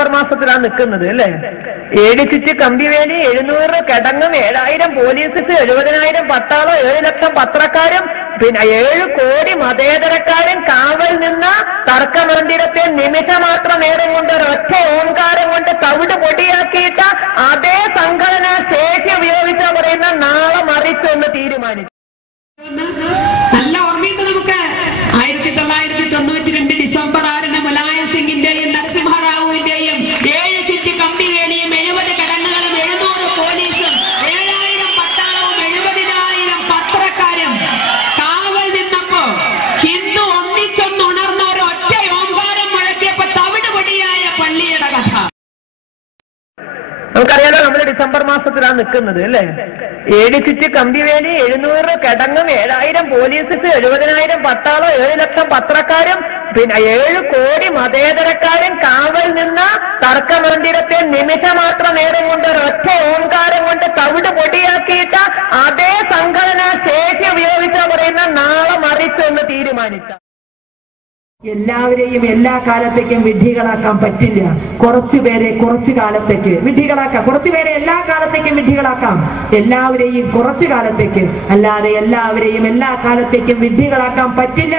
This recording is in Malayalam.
ഡിസംബർ മാസത്തിലാണ് നിൽക്കുന്നത് അല്ലെ? ചുറ്റ് കമ്പിവേലി എഴുന്നൂറ് കിടങ്ങും ഏഴായിരം പോലീസ് എഴുപതിനായിരം പട്ടാളം ഏഴ് ലക്ഷം പത്രക്കാരും പിന്നെ ഏഴ് കോടി മതേതരക്കാരും കാവൽ നിന്ന തർക്കമന്ദിരത്തെ നിമിഷമാത്ര നേരം കൊണ്ട് ഒരൊറ്റ ഓംകാരം കൊണ്ട് തവിട് പൊടിയാക്കിയിട്ട് അതേ സംഘടന ശേഷി ഉപയോഗിച്ച പറയുന്ന നാളെ മറിച്ചൊന്ന് തീരുമാനിച്ചു. നമ്മൾ ഡിസംബർ മാസത്തിലാണ് നിൽക്കുന്നത് അല്ലേ? ഏഴ് ചുറ്റ് കമ്പിവേലി എഴുന്നൂറ് കിടങ്ങും ഏഴായിരം പോലീസ് എഴുപതിനായിരം പട്ടാളം ഏഴ് ലക്ഷം പത്രക്കാരും പിന്നെ ഏഴ് കോടി മതേതരക്കാരും കാവൽ നിന്ന തർക്കമന്ദിരത്തെ നിമിഷമാത്ര നേരം കൊണ്ട് ഒരൊറ്റ ഓംകാരം കൊണ്ട് തവിട് പൊടിയാക്കിയിട്ട അതേ സംഘടനാ ശേഷി ഉപയോഗിച്ച പറയുന്ന നാളെ മറിച്ചൊന്ന് തീരുമാനിച്ച. എല്ലാവരെയും എല്ലാ കാലത്തേക്കും വിഡ്ഢികളാക്കാൻ പറ്റില്ല. കുറച്ചു പേരെ കുറച്ചു കാലത്തേക്ക് വിഡ്ഢികളാക്കാം. കുറച്ചു പേരെ എല്ലാ കാലത്തേക്കും വിഡ്ഢികളാക്കാം. എല്ലാവരെയും കുറച്ചു കാലത്തേക്ക്. അല്ലാതെ എല്ലാവരെയും എല്ലാ കാലത്തേക്കും വിഡ്ഢികളാക്കാൻ പറ്റില്ല.